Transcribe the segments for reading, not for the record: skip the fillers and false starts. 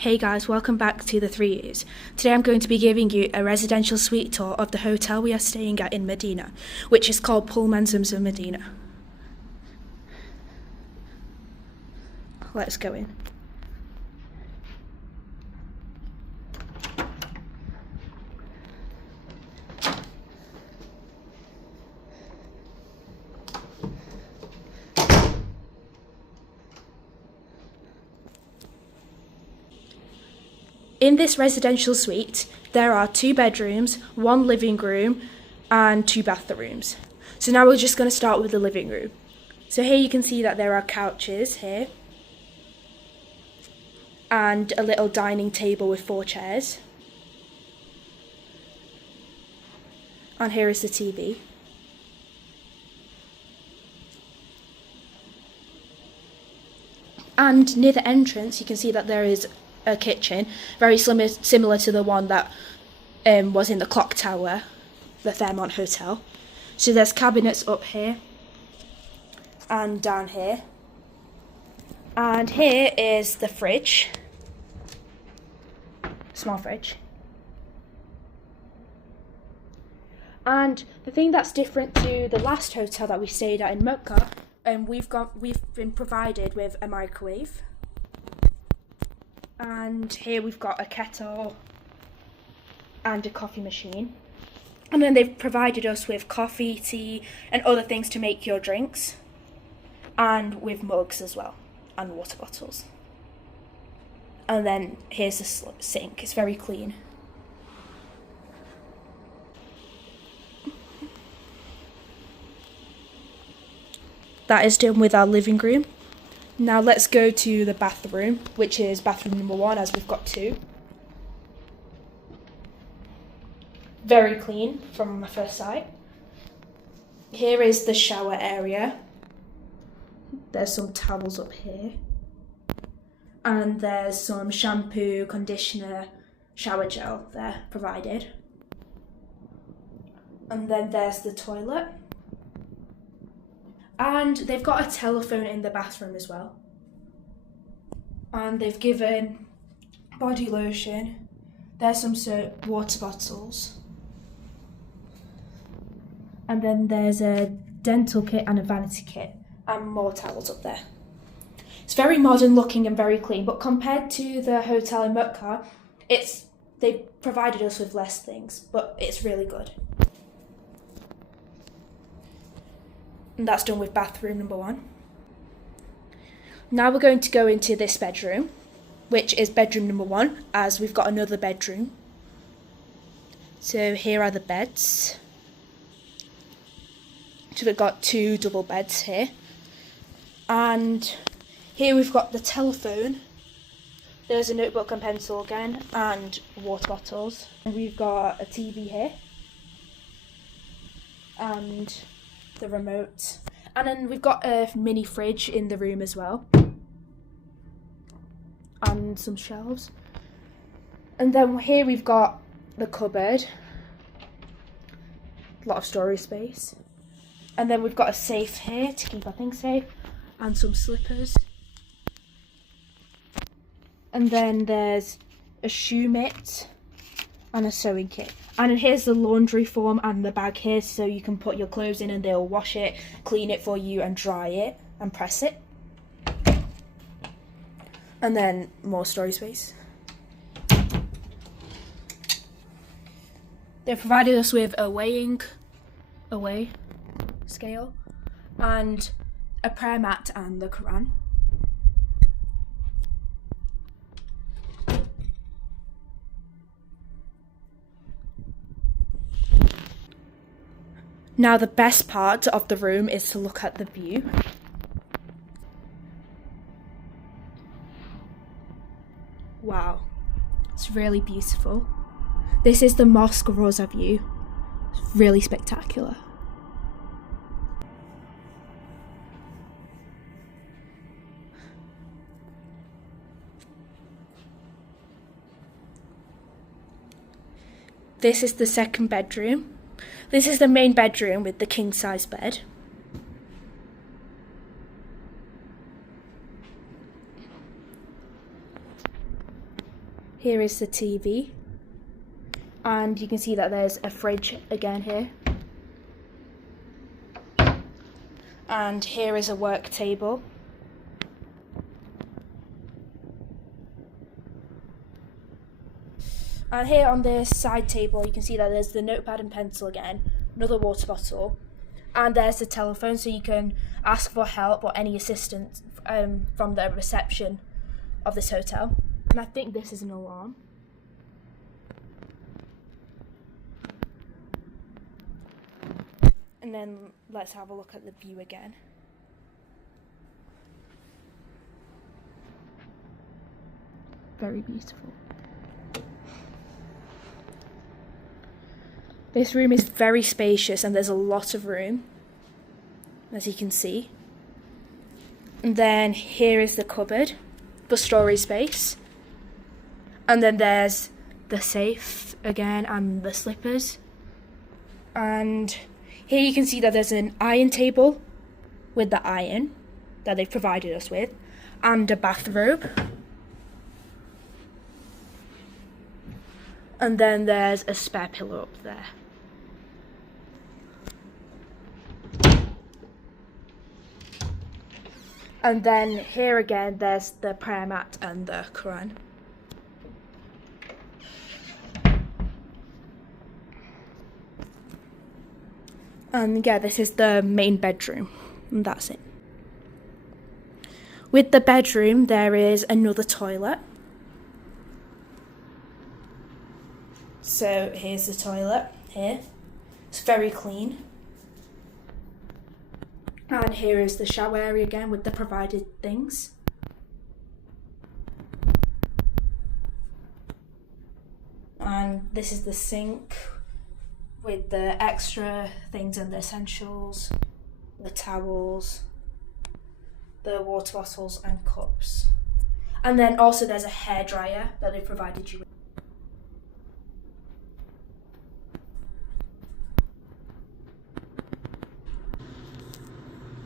Hey guys, welcome back to the 3 U's. Today I'm going to be giving you a residential suite tour of the hotel we are staying at in Medina, which is called Pullman Zamzam Madina. Let's go in. In this residential suite, there are 2 bedrooms, 1 living room, and 2 bathrooms. So now we're just going to start with the living room. So here you can see that there are couches here, and a little dining table with 4 chairs. And here is the TV. And near the entrance, you can see that there is a kitchen, very similar to the one that was in the clock tower, the Fairmont Hotel. So there's cabinets up here and down here. And here is the fridge, small fridge. And the thing that's different to the last hotel that we stayed at in Mecca, we've been provided with a microwave. And here we've got a kettle and a coffee machine. And then they've provided us with coffee, tea, and other things to make your drinks. And with mugs as well, and water bottles. And then here's the sink, it's very clean. That is done with our living room. Now let's go to the bathroom, which is bathroom number 1, as we've got 2. Very clean from my first sight. Here is the shower area. There's some towels up here. And there's some shampoo, conditioner, shower gel there provided. And then there's the toilet. And they've got a telephone in the bathroom as well. And they've given body lotion. There's some soap, water bottles. And then there's a dental kit and a vanity kit and more towels up there. It's very modern looking and very clean, but compared to the hotel in Mecca, they provided us with less things, but it's really good. And that's done with bathroom number 1. Now we're going to go into this bedroom, which is bedroom number 1, as we've got another bedroom. So here are the beds. So we've got 2 double beds here. And here we've got the telephone. There's a notebook and pencil again, and water bottles. And we've got a TV here. And the remote, and then we've got a mini fridge in the room as well, and some shelves. And then here we've got the cupboard, a lot of storage space, and then we've got a safe here to keep our things safe, and some slippers. And then there's a shoe mitt and a sewing kit. And here's the laundry form and the bag here, so you can put your clothes in and they'll wash it, clean it for you, and dry it and press it. And then more storage space. They provided us with a weigh scale and a prayer mat and the Quran. Now the best part of the room is to look at the view. Wow, it's really beautiful. This is the Mosque Rosa view. It's really spectacular. This is the second bedroom. This is the main bedroom with the king-size bed. Here is the TV. And you can see that there's a fridge again here. And here is a work table. And here on this side table, you can see that there's the notepad and pencil again, another water bottle, and there's the telephone, so you can ask for help or any assistance from the reception of this hotel. And I think this is an alarm. And then let's have a look at the view again. Very beautiful. This room is very spacious and there's a lot of room, as you can see. And then here is the cupboard for storage space. And then there's the safe again and the slippers. And here you can see that there's an iron table with the iron that they've provided us with, and a bathrobe. And then there's a spare pillow up there. And then here again, there's the prayer mat and the Quran. And yeah, this is the main bedroom, and that's it. With the bedroom, there is another toilet. So here's the toilet here. It's very clean. And here is the shower area again with the provided things. And this is the sink with the extra things and the essentials, the towels, the water bottles and cups. And then also there's a hairdryer that they provided you with.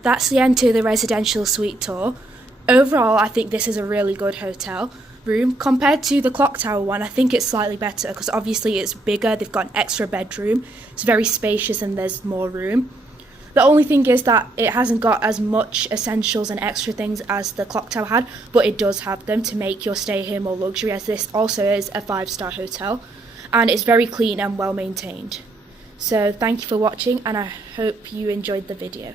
That's the end to the residential suite tour. Overall, I think this is a really good hotel room. Compared to the Clock Tower one, I think it's slightly better because obviously it's bigger, they've got an extra bedroom, it's very spacious and there's more room. The only thing is that it hasn't got as much essentials and extra things as the Clock Tower had, but it does have them to make your stay here more luxury, as this also is a 5-star hotel and it's very clean and well maintained. So thank you for watching and I hope you enjoyed the video.